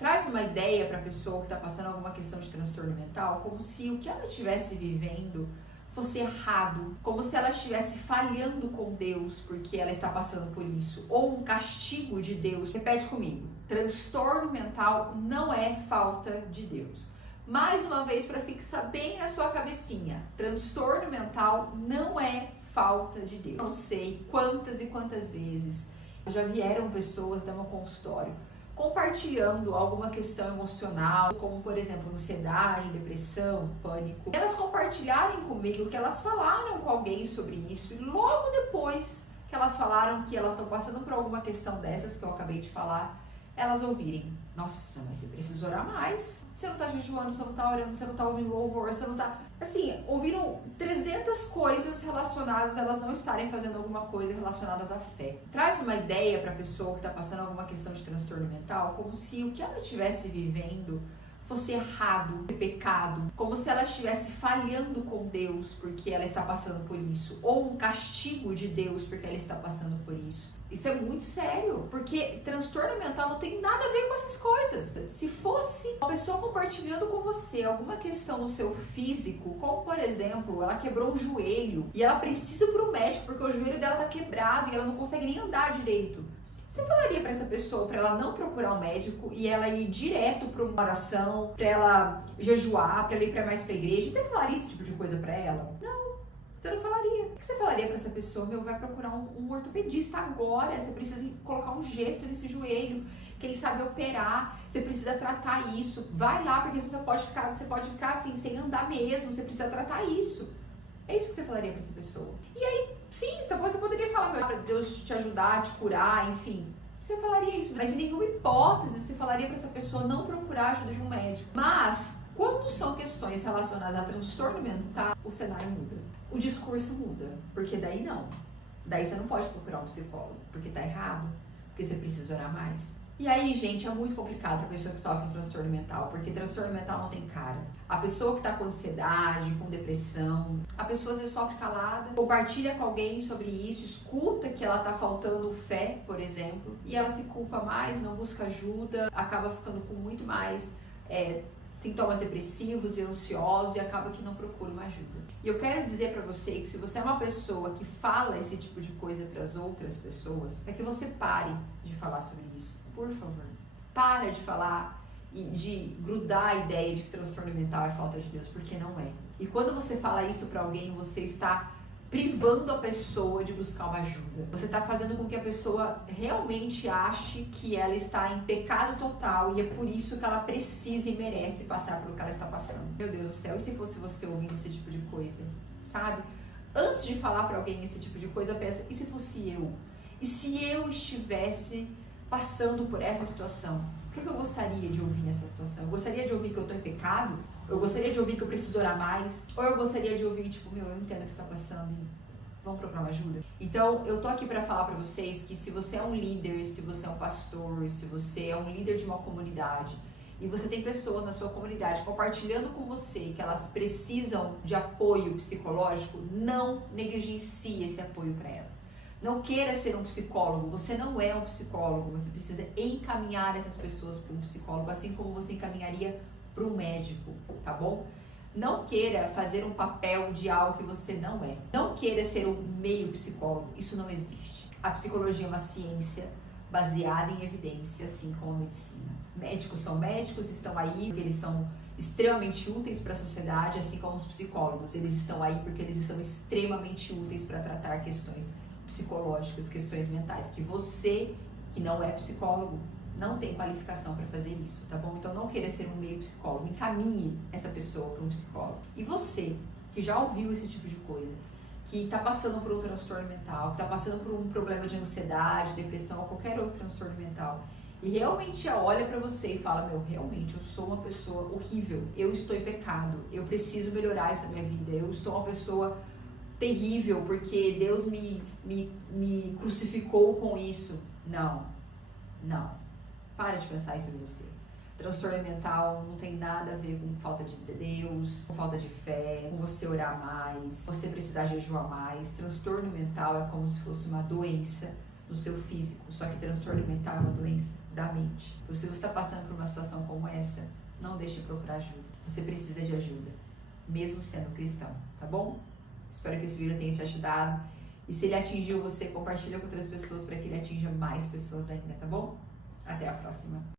traz uma ideia para a pessoa que está passando alguma questão de transtorno mental, como se o que ela estivesse vivendo fosse errado, como se ela estivesse falhando com Deus porque ela está passando por isso, ou um castigo de Deus. Repete comigo: transtorno mental não é falta de Deus. Mais uma vez, para fixar bem na sua cabecinha, transtorno mental não é falta de Deus. Não sei quantas e quantas vezes já vieram pessoas até meu consultório compartilhando alguma questão emocional, como por exemplo ansiedade, depressão, pânico. Elas compartilharem comigo que elas falaram com alguém sobre isso e logo depois que elas falaram que elas estão passando por alguma questão dessas que eu acabei de falar, elas ouvirem: nossa, mas você precisa orar mais. Você não tá jejuando, você não tá orando, você não tá ouvindo louvor, você não tá... Assim, ouviram 300 coisas relacionadas a elas não estarem fazendo alguma coisa relacionadas à fé. Traz uma ideia pra pessoa que tá passando alguma questão de transtorno mental, como se o que ela estivesse vivendo fosse errado, pecado, como se ela estivesse falhando com Deus porque ela está passando por isso, ou um castigo de Deus porque ela está passando por isso. Isso é muito sério, porque transtorno mental não tem nada a ver com essas coisas. Se fosse uma pessoa compartilhando com você alguma questão no seu físico, como por exemplo, ela quebrou o joelho e ela precisa ir para o médico porque o joelho dela está quebrado e ela não consegue nem andar direito, você falaria para essa pessoa para ela não procurar um médico e ela ir direto para uma oração, para ela jejuar, para ela ir mais para a igreja? Você falaria esse tipo de coisa para ela? Não, você não falaria. O que você falaria para essa pessoa? Meu, vai procurar um ortopedista agora, você precisa colocar um gesso nesse joelho, quem sabe operar, você precisa tratar isso. Vai lá, porque você pode ficar assim, sem andar mesmo, você precisa tratar isso. É isso que você falaria para essa pessoa. E aí, sim, você poderia falar para Deus te ajudar, te curar, enfim. Você falaria isso, mas em nenhuma hipótese você falaria para essa pessoa não procurar a ajuda de um médico. Mas, quando são questões relacionadas a transtorno mental, o cenário muda. O discurso muda, porque daí não. Daí você não pode procurar um psicólogo, porque tá errado, porque você precisa orar mais. E aí, gente, é muito complicado para a pessoa que sofre um transtorno mental, porque transtorno mental não tem cara. A pessoa que tá com ansiedade, com depressão, a pessoa às vezes sofre calada, compartilha com alguém sobre isso, escuta que ela tá faltando fé, por exemplo, e ela se culpa mais, não busca ajuda, acaba ficando com muito mais sintomas depressivos e ansiosos e acaba que não procura uma ajuda. E eu quero dizer para você que se você é uma pessoa que fala esse tipo de coisa para as outras pessoas, é que você pare de falar sobre isso. Por favor, para de falar e de grudar a ideia de que transtorno mental é falta de Deus, porque não é. E quando você fala isso para alguém, você está privando a pessoa de buscar uma ajuda. Você está fazendo com que a pessoa realmente ache que ela está em pecado total e é por isso que ela precisa e merece passar pelo que ela está passando. Meu Deus do céu, e se fosse você ouvindo esse tipo de coisa, sabe? Antes de falar para alguém esse tipo de coisa, pensa: e se fosse eu? E se eu estivesse passando por essa situação? O que eu gostaria de ouvir nessa situação? Eu gostaria de ouvir que eu tô em pecado? Eu gostaria de ouvir que eu preciso orar mais? Ou eu gostaria de ouvir, tipo, meu, eu entendo o que você tá passando e vamos procurar uma ajuda? Então, eu tô aqui pra falar pra vocês que se você é um líder, se você é um pastor, se você é um líder de uma comunidade e você tem pessoas na sua comunidade compartilhando com você que elas precisam de apoio psicológico, não negligencie esse apoio pra elas. Não queira ser um psicólogo, você não é um psicólogo, você precisa encaminhar essas pessoas para um psicólogo, assim como você encaminharia para um médico, tá bom? Não queira fazer um papel de algo que você não é. Não queira ser um meio psicólogo, isso não existe. A psicologia é uma ciência baseada em evidência, assim como a medicina. Médicos são médicos, estão aí porque eles são extremamente úteis para a sociedade, assim como os psicólogos. Eles estão aí porque eles são extremamente úteis para tratar questões psicológicas, questões mentais, que você, que não é psicólogo, não tem qualificação para fazer isso, tá bom? Então não queira ser um meio psicólogo, encaminhe essa pessoa para um psicólogo. E você, que já ouviu esse tipo de coisa, que está passando por um transtorno mental, que está passando por um problema de ansiedade, depressão ou qualquer outro transtorno mental, e realmente olha para você e fala: meu, realmente eu sou uma pessoa horrível, eu estou em pecado, eu preciso melhorar isso na minha vida, eu estou uma pessoa terrível porque Deus me crucificou com isso. Não. Para de pensar isso em você. Transtorno mental não tem nada a ver com falta de Deus, com falta de fé, com você orar mais, você precisar jejuar mais. Transtorno mental é como se fosse uma doença no seu físico, só que transtorno mental é uma doença da mente. Então, se você está passando por uma situação deixe de procurar ajuda. Você precisa de ajuda, mesmo sendo cristão, tá bom? Espero que esse vídeo tenha te ajudado. E se ele atingiu você, compartilha com outras pessoas para que ele atinja mais pessoas ainda, tá bom? Até a próxima.